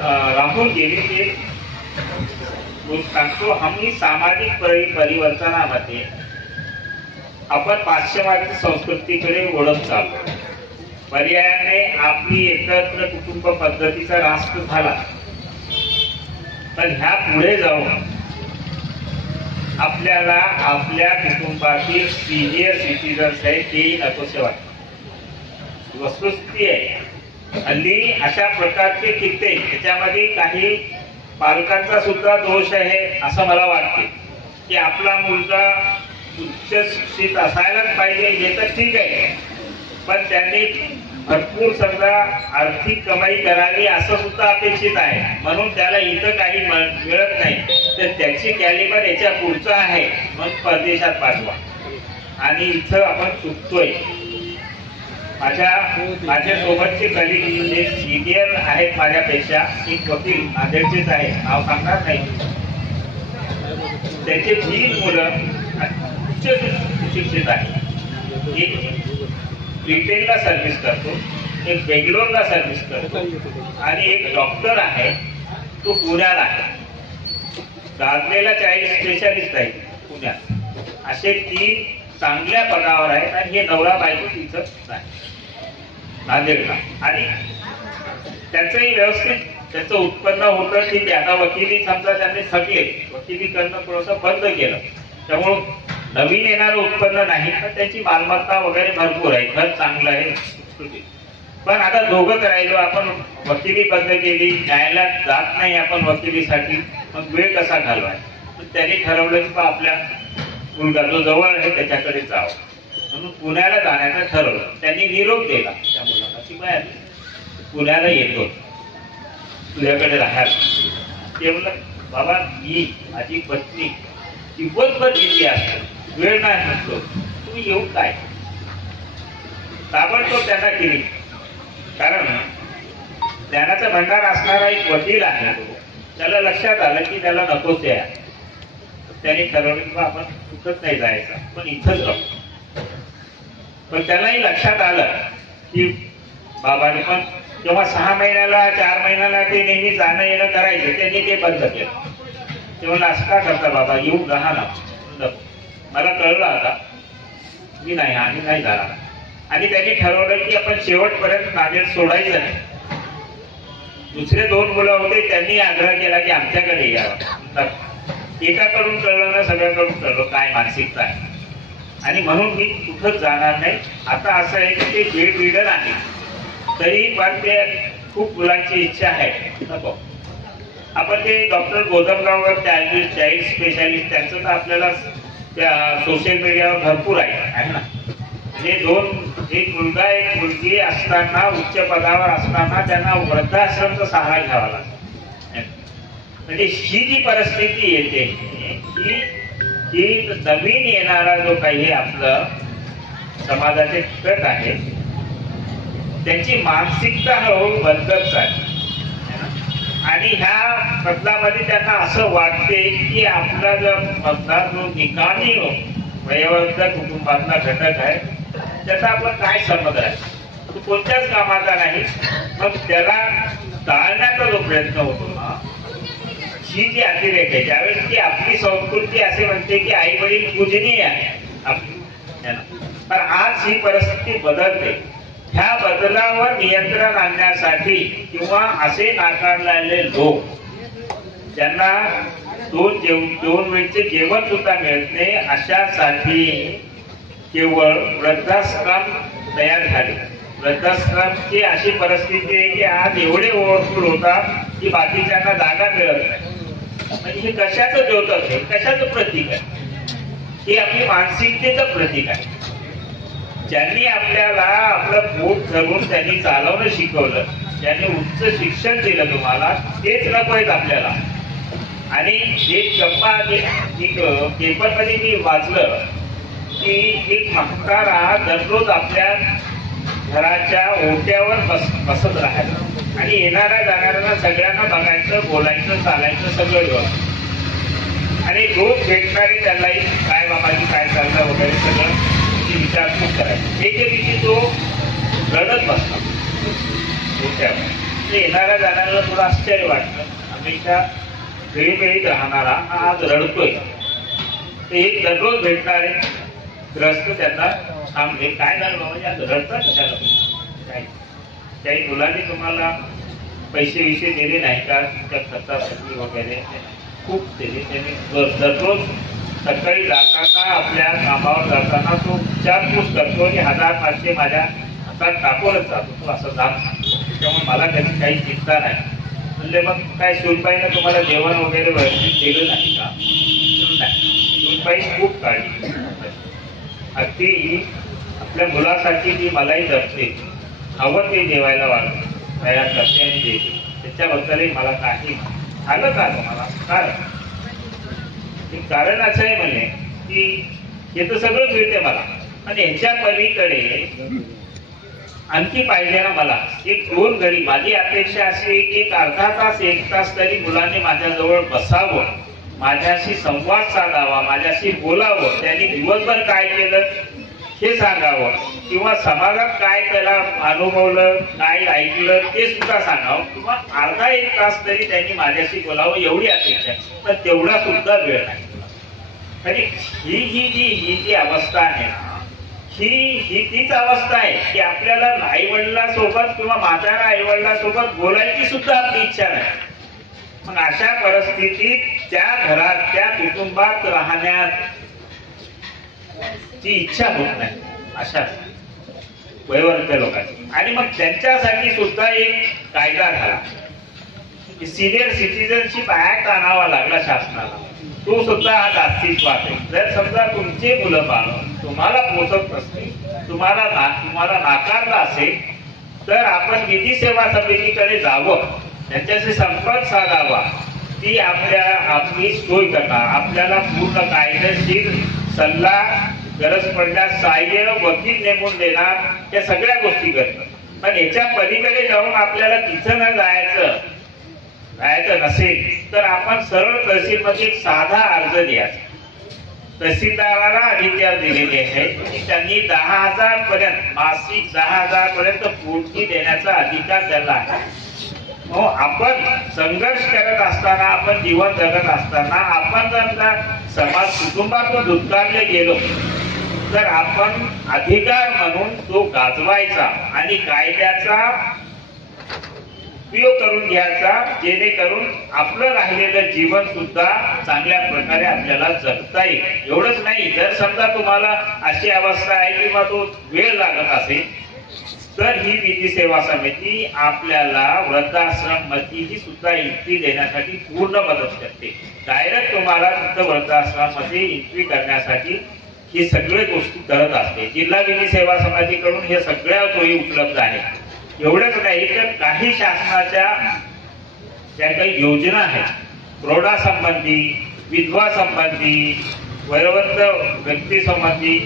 राहून गेली ते सांगतो. आम्ही सामाजिक परिवर्तनामध्ये आपण पाश्चिमात्य संस्कृतीकडे वळत चाललो. पर्यायाने आपली एकत्र कुटुंब पद्धतीचा राष्ट्र झाला, पण ह्या पुढे जाऊन आपल्याला आपल्या कुटुंबातील सिनियर सिटीजन्स आहे तेही नकोसे वाटते. वस्तुस्थिती आहे हल्ली अशा प्रकारचे कित्येक, त्याच्यामध्ये काही पालकांचा सुद्धा दोष आहे असं मला वाटते की आपला मुलगा उच्च शिक्षित असायलाच पाहिजे हे तर ठीक आहे, पण त्यांनी भरपूर समजा आर्थिक कमाई करावी असं सुद्धा अपेक्षित आहे. म्हणून त्याला इथं काही मिळत नाही तर त्याची कॅलिबर याच्या पुढचा आहे म्हणून परदेशात पाठवा. आणि इथं आपण चुकतोय. माझ्या सोबतचे कलिग म्हणजे सिनियर आहेत माझ्यापेक्षा, एक वकील नांदेडचेच आहे, नाव सांगणार नाही. त्याचे 3 मुलं उच्च शिक्षित आहेत. एक ब्रिटनला सर्व्हिस करतो, एक बेंगलोरला सर्व्हिस करतो आणि एक डॉक्टर आहे तो पुण्याला आहे. गाजलेला चाइल्ड स्पेशालिस्ट आहे पुण्यात. असे 3 चांगल्या पदावर आहेत आणि हे नवरा बायको तिथं नाही नांदेडला. आणि त्यांचंही व्यवस्थित त्याचं उत्पन्न होतं ठीक आहे. आता वकिली समजा त्यांनी थकले, वकिली करणं थोडंसं बंद केलं, त्यामुळं नवीन येणारं उत्पन्न नाही, पण त्याची मालमत्ता वगैरे भरपूर आहे, घर चांगलं आहे. पण आता दोघंच राहिलो आपण. वकिली बंद केली, न्यायालयात जात नाही आपण वकिलीसाठी, मग वेळ कसा घालवायचा. त्यांनी ठरवलं की आपल्या मुलगा जो जवळ आहे त्याच्याकडे जावं म्हणून पुण्याला जाण्याचं ठरवलं. त्यांनी निरोप दिला त्या मुलाला की बाय पुण्याला येतो तुझ्याकडे राहायला. ते म्हणलं बाबा मी माझी पत्नी दिवसभर बिझी असतो, वेळ नाही नसतो, तुम्ही येऊ काय. ताबडतोब त्यांना केली, कारण ज्ञानाचा भंडार असणारा एक वकील आहे. त्याला लक्षात आलं की त्याला नकोच आहे. त्याने ठरवलं की आपण कुठंच नाही जायचं, पण इथंच राहू. पण त्यालाही लक्षात आलं की बाबाने पण जेव्हा 6 महिन्याला 4 महिन्याला ते नेहमी जाणं येणं करायचे, त्यांनी ते बंद केलं. ते म्हणलं असं का करता बाबा, येऊ राहा ना. मला कळलं आता मी नाही, आम्ही नाही जाणार. आणि त्यांनी ठरवलं की आपण शेवटपर्यंत नांदेड सोडायचं नाही. दुसरे 2 मुलं होते, त्यांनी आग्रह केला की आमच्याकडे यावं. एकाकडून कळलं ना सगळ्याकडून कळलं काय मानसिकता आहे. आणि म्हणून मी कुठंच जाणार नाही. आता असं आहे की ते बेड रीडर आहे, तरी पण ते खूप मुलांची इच्छा आहे नको. आपण ते डॉक्टर गोदमगावकर चाइल्ड स्पेशालिस्ट त्यांचं तर आपल्याला त्या सोशल मीडियावर भरपूर आहे ना. म्हणजे 2 एक मुलगा एक मुलगी असताना उच्च पदावर असताना त्यांना वृद्धाश्रमचा सहारा घ्यावा लागतो. म्हणजे ही जी परिस्थिती येते ही नवीन येणारा जो काही आपलं समाजाचे घटक आहे त्यांची मानसिकता हळूहळू बदलत आहे. आणि ह्या बदलामध्ये त्यांना असं वाटते की आपला जो निकामी वयोवृद्ध कुटुंबातला घटक आहे त्याचा आपला काय संबंध आहे, तो कोणत्याच कामाचा नाही. मग त्याला टाळण्याचा जो प्रयत्न होतो ना, ही जी अतिरेक आहे, त्यावेळेस की आपली संस्कृती असे म्हणते की आई वडील पूजनीय आहे आपली, पण आज ही परिस्थिती बदलते. ह्या बदलावर नियंत्रण आणण्यासाठी किंवा असे नाकारलेले लोक ज्यांना 2 वेळचे जेवण सुद्धा मिळत नाही, अशासाठी केवळ वृद्धाश्रम तयार झाले. वृद्धाश्रमची अशी परिस्थिती आहे की आज एवढे ओव्हरफुल होतात की बाकीच्यांना जागा मिळत नाही. म्हणजे हे कशाचं द्योतक आहे, कशाचं प्रतीक आहे, हे आपली मानसिकतेचं प्रतीक आहे. ज्यांनी आपल्याला आपलं पोट धरून त्यांनी चालवणं शिकवलं, ज्यांनी उच्च शिक्षण दिलं तुम्हाला, तेच नको आहेत आपल्याला. आणि एक गप्पा पेपरमध्ये मी वाचलं की एक म्हातारा दररोज आपल्या घराच्या ओट्यावर बसत राहायचं आणि येणाऱ्या जाणाऱ्यांना सगळ्यांना बघायचं, बोलायचं, चालायचं सगळं व्यवस्थित. आणि रोज भेटणारे त्यालाही काय बाबाजी काय चाललं वगैरे सगळं विचारपूस करायची. एके दिवशी तो रडत बसला ओट्यावर तर येणाऱ्या जाणाऱ्याला थोडं आश्चर्य वाटतं. हमेशा खेळीमेळीत राहणारा हा आज रडतोय. तर एक दररोज भेटणारे ग्रस्त त्यांना थांबले, काय झालं बाबा आज रडता कशाला? काय काही मुलांनी तुम्हाला पैसे विषय दिले नाही का तुमच्या खर्चासाठी वगैरे? खूप दिले त्यांनी. दररोज सकाळी जाताना आपल्या कामावर जाताना तो विचारपूस करतो की 1000-500 माझ्या हातात टाकूनच जातो तो, असं जात नाही. त्याच्यामुळे मला त्याची काही चिंता नाही. म्हणजे मग काय सुनबाईनं तुम्हाला जेवण वगैरे व्यवस्थित केलं नाही का? नाही. सुनबाई खूप काळजी अगदी आपल्या मुलासाठी ती मलाही जपते, हवं ते जेवायला वाढते, तयार करते आणि देते. त्याच्याबद्दलही मला काही आलं का मला कारण असं आहे म्हणे की हे तर सगळं मिळते मला, आणि ह्याच्या पलीकडे आणखी पाहिजे ना मला. एक दोन घरी माझी अपेक्षा अशी की एक अर्धा तास 1 तास तरी मुलांनी माझ्याजवळ बसावं, माझ्याशी संवाद साधावा, माझ्याशी बोलावं, त्यांनी दिवसभर काय केलं हे सांगावं, किंवा समाजात काय त्याला अनुभवलं, काय ऐकलं ते सुद्धा सांगावं, किंवा अर्धा-1 तास तरी त्यांनी माझ्याशी बोलावं एवढी अपेक्षा. पण तेवढा सुद्धा वेळ नाही. तरी ही जी अवस्था आहे ना, ही तीच अवस्था आहे की आपल्याला आईवडिलांसोबत किंवा म्हाताऱ्या आईवडिलांसोबत बोलायची सुद्धा आपली इच्छा नाही. मग अशा परिस्थितीत त्या घरात त्या कुटुंबात राहण्याची इच्छा होत नाही अशा वयोवृद्ध लोकांची. आणि मग त्यांच्यासाठी सुद्धा एक कायदा झाला, सिनियर सिटीजनशिप ऍक्ट आणावा लागला शासनाला. तो सुद्धा आज अस्तित्वात आहे. जर समजा तुमचे मुलं बाळ तुम्हाला पोचत नसतील, तुम्हाला नाकारलं असेल, तर आपण विधी सेवा समितीकडे जावं, त्यांच्याशी संपर्क साधावा. ती आपली सोय करणार, आपल्याला पूर्ण कायदेशीर सल्ला, गरज पडल्यास सहाय्य, वकील नेमून देणार, या सगळ्या गोष्टी करतात. पण याच्या पलीकडे जाऊन आपल्याला तिथं न जायचं नसेल तर आपण सरळ तहसीलमध्ये एक साधा अर्ज द्यायचा. तहसीलदाराला अधिकार दिलेले आहे की त्यांनी 10,000 पर्यंत मासिक 10,000 पर्यंत पोटगी देण्याचा अधिकार त्यांना आहे. आपण संघर्ष करत असताना, आपण जीवन जगत असताना, आपण जर समाज कुटुंबातून धुतकारले गेलो तर आपण अधिकार म्हणून तो गाजवायचा आणि कायद्याचा उपयोग करून घ्यायचा, जेणेकरून आपलं राहिलेलं जीवन सुद्धा चांगल्या प्रकारे आपल्याला जगता येईल. एवढंच नाही, जर समजा तुम्हाला अशी अवस्था आहे किंवा तो वेळ लागत असेल तर ही विधी सेवा समिती आपल्याला वृद्धाश्रम मध्ये सुद्धा एंट्री देण्यासाठी पूर्ण मदत करते. डायरेक्ट तुम्हाला तिथं वृद्धाश्रमामध्ये एंट्री करण्यासाठी ही सगळ्या गोष्टी करत असते. जिल्हा विधी सेवा समितीकडून हे सगळ्या सोयी उपलब्ध आहेत. एवढंच नाही तर काही शासनाच्या ज्या काही योजना आहेत, प्रौढासंबंधी, विधवा संबंधी, वयोवृद्ध व्यक्ती संबंधी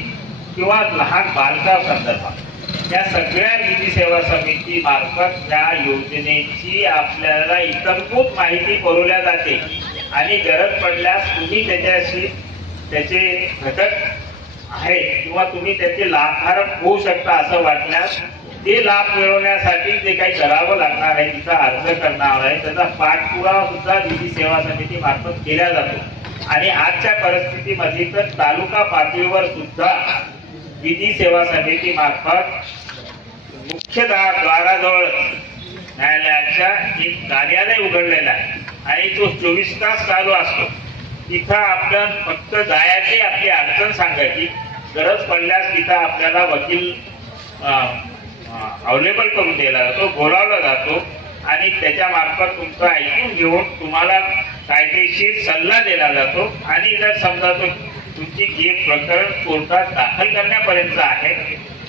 किंवा लहान बालका संदर्भात, या सगळ्या विधी सेवा समिती मार्फत त्या योजनेची आपल्याला इतरभूत माहिती पुरवल्या जाते. आणि गरज पडल्यास तुम्ही त्याचे घटक आहे किंवा तुम्ही त्याचे लाभार्थी होऊ शकता असं वाटल्यास ते लाभ मिळवण्यासाठी जे काही करावं लागणार आहे, तिचा अर्ज करणार आहे, त्याचा पाठपुरावा सुद्धा विधी सेवा समिती मार्फत केला जातो. आणि आजच्या परिस्थितीमध्ये तर तालुका पातळीवर सुद्धा विधी सेवा समिती मार्फत मुख्य द्वाराजवळ न्यायालयाच्या एक कार्यालय उघडलेलं आहे आणि तो 24 तास चालू असतो. तिथं आपण फक्त जायची, आपली अडचण सांगायची, गरज पडल्यास तिथं आपल्याला वकील अवेलेबल करून दिला जातो, बोलावला जातो आणि त्याच्या मार्फत तुमचं ऐकून घेऊन तुम्हाला कायदेशीर सल्ला दिला जातो. आणि जर समजा तुमची जे प्रकरण कोर्टात दाखल करण्यापर्यंत आहे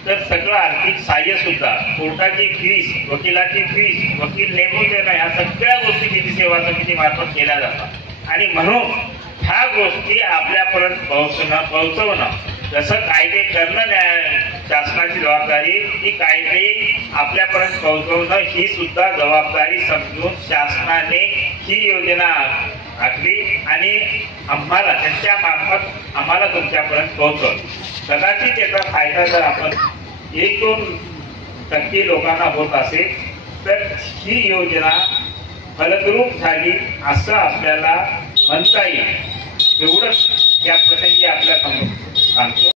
तर सगळं आर्थिक सहाय्य सुद्धा, कोर्टाची फीस, वकिलाची फीस, वकील नेमून देणं, ह्या सगळ्या गोष्टी विधी सेवा समिती मार्फत केल्या जातात. आणि म्हणून ह्या गोष्टी आपल्यापर्यंत पोहोचवणं, जसं कायदे करणं शासनाची जबाबदारी, ही कायदे आपल्यापर्यंत पोहोचवणं ही सुद्धा जबाबदारी समजून शासनाने ही योजना आखली आणि आम्हाला त्यांच्या मार्फत आम्हाला तुमच्यापर्यंत पोहोचवलं. कदाचित याचा फायदा जर आपण 1-2% लोकांना होत असेल तर ही योजना फलद्रूप झाली असं आपल्याला म्हणता येईल. एवढंच